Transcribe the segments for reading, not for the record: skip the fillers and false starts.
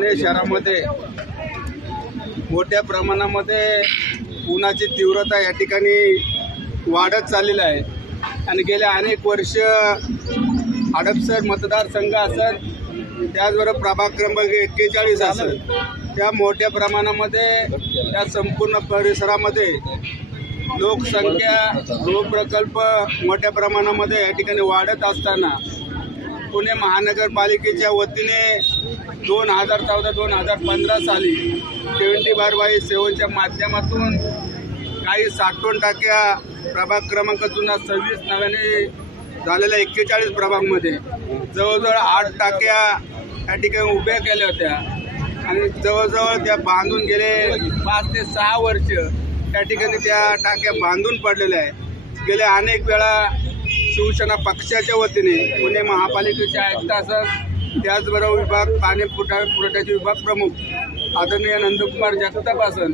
पुणे शहरामध्ये मोठ्या प्रमाणामध्ये उन्हाची तीव्रता या ठिकाणी वाढत चाललेली आहे आणि गेल्या अनेक वर्ष हडपसर मतदारसंघ असेल, त्याचबरोबर प्रभाग क्रमांक 41 असेल, त्या मोठ्या प्रमाणामध्ये त्या संपूर्ण परिसरामध्ये लोकसंख्या गृहप्रकल्प मोठ्या प्रमाणामध्ये या ठिकाणी वाढत असताना पुणे महानगरपालिकेच्या वतीने 2014-2015 साली 70/7च्या माध्यमातून काही 60% प्रभाग क्रमांक जुना 26 नव्याने झालेल्या 41 प्रभागमध्ये जवळजवळ 8% या ठिकाणी उभ्या केल्या होत्या आणि जवळजवळ त्या बांधून गेले 5 ते 6 वर्ष त्या ठिकाणी त्या टाक्या बांधून पडलेल्या आहेत। गेल्या अनेक वेळा शिवसेना पक्षाच्या वतीने पुणे महापालिकेचे आयुक्त असत, त्याचबरोबर विभाग पाणी पुरवठ्याचे विभाग प्रमुख आदरणीय नंदकुमार जगताप असन,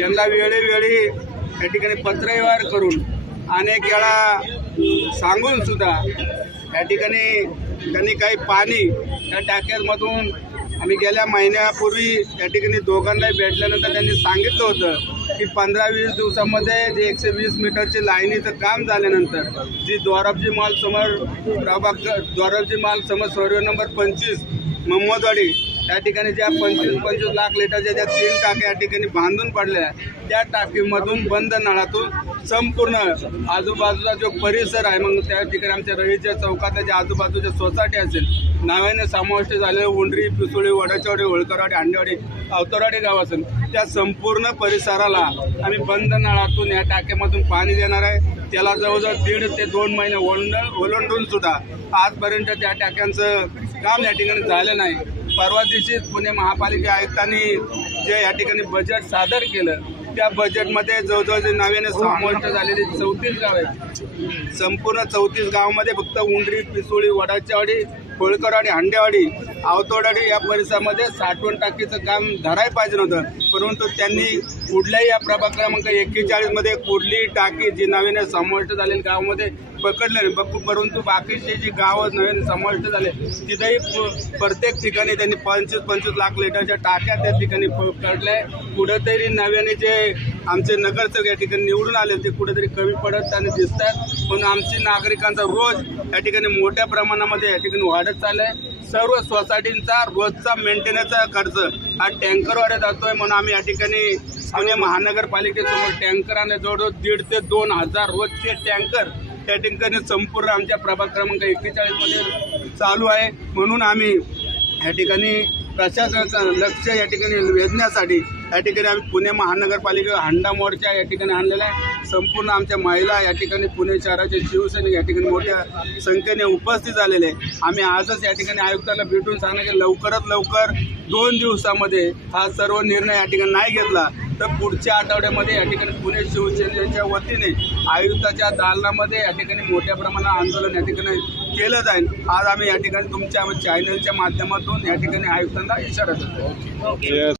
यांना वेळोवेळी या ठिकाणी पत्रव्यवहार करून अनेक वेळा सांगून सुद्धा या ठिकाणी त्यांनी काही पाणी त्या टाक्यांमधून आम्ही गेल्या महिन्यापूर्वी या ठिकाणी दोघांनाही भेटल्यानंतर त्यांनी सांगितलं होतं की 15-20 दिवसामध्ये जे 120 मीटरचे लाईनीचं काम झाल्यानंतर जी दोराबजी माल समोर सर्वे नंबर 25 मोहम्मदवाडी त्या ठिकाणी ज्या 25 लाख लिटरच्या ज्या 3 टाक्या या ठिकाणी बांधून पडल्या, त्या टाकीमधून बंद नळातून संपूर्ण आजूबाजूचा जो परिसर आहे, मग त्या ठिकाणी आमच्या रवीच्या चौकातल्या ज्या आजूबाजूच्या सोसायटी असेल, नावाने समाविष्ट झालेले उंडरी, पिसोळी, वडाचवाडी, होळकरवाडी, हांडेवाडी, अवतरवाडी गाव असेल, त्या संपूर्ण परिसराला आम्ही बंद नळातून या टाक्यामधून पाणी देणार आहे। त्याला जवळजवळ 1.5 ते 2 महिने ओलांडून सुद्धा आजपर्यंत त्या टाक्यांचं काम या ठिकाणी झालं नाही। परवा दिवशी पुणे महापालिका आयुक्तांनी जे या ठिकाणी बजेट सादर केलं, त्या बजेटमध्ये जवळजवळ जे नव्याने समाविष्ट झालेली 34 गाव आहेत, संपूर्ण 34 गावामध्ये फक्त उंडरी, पिसोळी, वडाचवाडी, होळकरवाडी, हांडेवाडी, अवतरवाडी या परिसरामध्ये साठवण टाकीचं काम धरायला पाहिजे नव्हतं, परंतु त्यांनी कुठल्याही या प्रभाग क्रमांक 41 मध्ये कुठलीही टाकी जी नव्याने समाविष्ट झालेली गावामध्ये पकडले नाही, परंतु बाकीची जी गावं नवीन समाविष्ट झाले तिथेही प्रत्येक ठिकाणी त्यांनी 25 लाख लिटरच्या टाक्या त्या ठिकाणी पकडल्या। कुठेतरी नव्याने जे आमचे नगरसेवक या ठिकाणी निवडून आले ते कुठेतरी कमी पडत आणि दिसतात, म्हणून आमची नागरिकांचा रोज या ठिकाणी मोठ्या प्रमाणामध्ये या ठिकाणी वाढत चाललाय। सर्व सोसायटींचा रोजचा मेंटेनन्सचा खर्च हा टँकरद्वारे जातोय, म्हणून आम्ही या ठिकाणी पुणे महानगरपालिकेसमोर टँकराने जवळजवळ 1,500 ते 2,000 रोजचे टँकर त्या ठिकाणी संपूर्ण आमच्या प्रभाग क्रमांक 41 मध्ये चालू आहे। म्हणून आम्ही या ठिकाणी प्रशासनाचं लक्ष या ठिकाणी वेधण्यासाठी या ठिकाणी आम्ही पुणे महानगरपालिका हंडा मोर्चा या ठिकाणी आणलेला आहे। संपूर्ण आमच्या महिला या ठिकाणी पुणे शहराचे शिवसैनिक या ठिकाणी मोठ्या संख्येने उपस्थित झालेले आहे। आम्ही आजच या ठिकाणी आयुक्तांना भेटून सांगणार की लवकरात लवकर 2 दिवसामध्ये हा सर्व निर्णय या ठिकाणी नाही घेतला तर पुढच्या आठवड्यामध्ये या ठिकाणी पुणे शिवसेनेच्या वतीने आयुक्ताच्या दालनामध्ये या ठिकाणी मोठ्या प्रमाणात आंदोलन या ठिकाणी केलं जाईल। आज आम्ही या ठिकाणी तुमच्या चॅनलच्या माध्यमातून या ठिकाणी आयुक्तांना इशारा देतो।